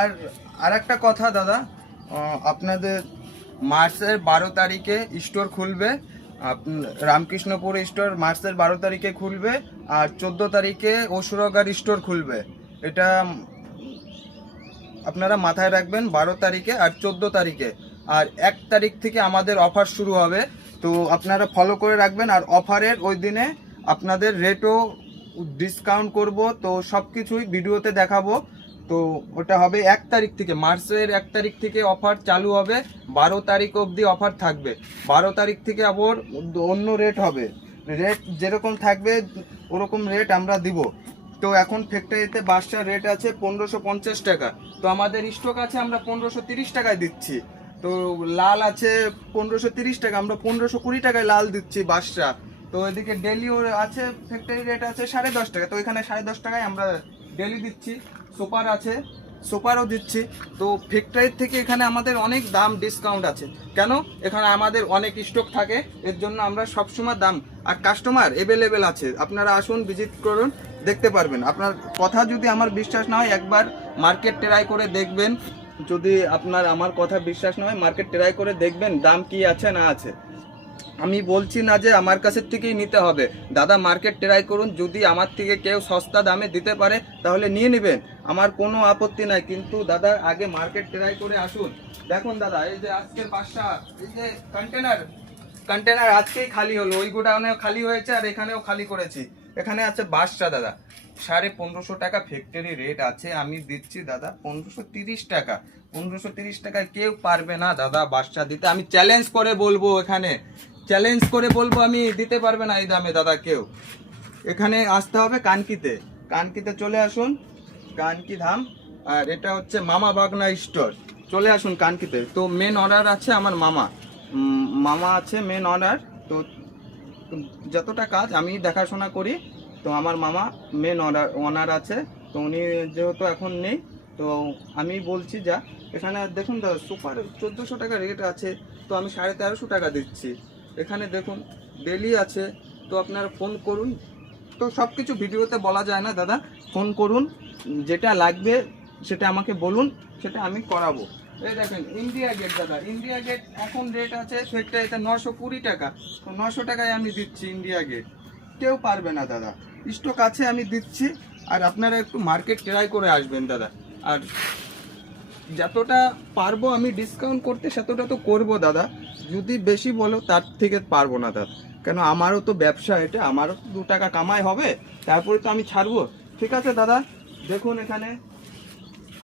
আর আরেকটা কথা দাদা, আপনাদের মার্চের 12 তারিখে স্টোর খুলবে। রামকৃষ্ণপুর স্টোর মার্চের 12 তারিখে খুলবে, আর 14 তারিখে অসুরগার স্টোর খুলবে। এটা আপনারা মাথায় রাখবেন, 12 তারিখে আর 14 তারিখে। আর 1 তারিখ থেকে আমাদের অফার শুরু হবে, তো আপনারা ফলো করে রাখবেন। আর অফারের ওই দিনে আপনাদের রেটও ডিসকাউন্ট করব, তো সব কিছুই ভিডিওতে দেখাবো। তো ওটা হবে 1 তারিখ থেকে, মার্চের 1 তারিখ থেকে অফার চালু হবে, 12 তারিখ অবধি অফার থাকবে। 12 তারিখ থেকে আবার অন্য রেট হবে, রেট যেরকম থাকবে ওরকম রেট আমরা দিব। তো এখন ফ্যাক্টরিতে বাসটার রেট আছে 1550 টাকা, তো আমাদের স্টক আছে, আমরা 1530 টাকায় দিচ্ছি। তো লাল আছে 1530 টাকা, আমরা 1520 টাকায় লাল দিচ্ছি বাসটা। তো এদিকে ডেলিও আছে, ফ্যাক্টরি রেট আছে 10.5 টাকা, তো এখানে 10.5 টাকায় আমরা ডেলি দিচ্ছি। সুপার আছে, সুপারও দিচ্ছি। তো ফ্যাক্টরির থেকে এখানে আমাদের অনেক দাম ডিসকাউন্ট আছে। কেন? এখানে আমাদের অনেক স্টক থাকে, এর জন্য আমরা সবসময় দাম, আর কাস্টমার অ্যাভেলেবেল আছে। আপনারা আসুন, ভিজিট করুন, দেখতে পারবেন। আপনার কথা যদি আমার বিশ্বাস না হয়, একবার মার্কেট ট্রাই করে দেখবেন। যদি আপনার আমার কথা বিশ্বাস না হয়, মার্কেট ট্রাই করে দেখবেন দাম কি আছে না আছে। আমি বলছি না যে আমার কাছের থেকেই নিতে হবে, দাদা মার্কেট ট্রাই করুন, যদি আমার থেকে কেউ সস্তা দামে দিতে পারে তাহলে নিয়ে নেবেন, আমার কোনো আপত্তি নাই। কিন্তু দাদা আগে মার্কেট ট্রাই করে আসুন। দেখুন দাদা, এই যে আজকের বাসটা, এই যে কন্টেনার আজকেই খালি হলো, ওই গোডাউনেও খালি হয়েছে আর এখানেও খালি করেছি। এখানে আছে বাসটা দাদা, 1550 টাকা ফ্যাক্টরি রেট আছে, আমি দিচ্ছি দাদা 1530 টাকা। 1530 টাকায় কেউ পারবে না দাদা বাসটা দিতে, আমি চ্যালেঞ্জ করে বলবো, এখানে চ্যালেঞ্জ করে বলবো, আমি দিতে পারবে না এই দামে দাদা কেউ। এখানে আসতে হবে কানকিতে, কানকিতে চলে আসুন, কানকি ধাম। আর এটা হচ্ছে মামা বাগনা স্টোর, চলে আসুন কানকিতে। তো মেন অর্ডার আছে আমার মামা আছে মেন অর্ডার। তো যতটা কাজ আমি দেখাশোনা করি, তো আমার মামা মেন ওনার আছে। তো উনি যেহেতু এখন নেই, তো আমি বলছি যা, এখানে দেখুন দাদা সুপার 1400 টাকা রেট আছে, তো আমি 1350 টাকা দিচ্ছি। এখানে দেখুন ডেলি আছে, তো আপনারা ফোন করুন। তো সব কিছু ভিডিওতে বলা যায় না দাদা, ফোন করুন, যেটা লাগবে সেটা আমাকে বলুন, সেটা আমি করাবো। এই দেখেন ইন্ডিয়া গেট দাদা, ইন্ডিয়া গেট এখন রেট আছে ফ্যাক্টরিতে 920 টাকা, তো 900 টাকায় আমি দিচ্ছি ইন্ডিয়া গেট। কেউ পারবে না দাদা, স্টক আছে আমি দিচ্ছি। আর আপনারা একটু মার্কেট ট্রাই করে আসবেন দাদা। আর যতটা পারবো আমি ডিসকাউন্ট করতে সেতটা তো করবো দাদা, যদি বেশি বলো তার থেকে পারবো না দাদা। কেন, আমারও তো ব্যবসা, এটা আমারও তো 2 টাকা কামাই হবে, তারপরে তো আমি ছাড়বো। ঠিক আছে দাদা, দেখুন এখানে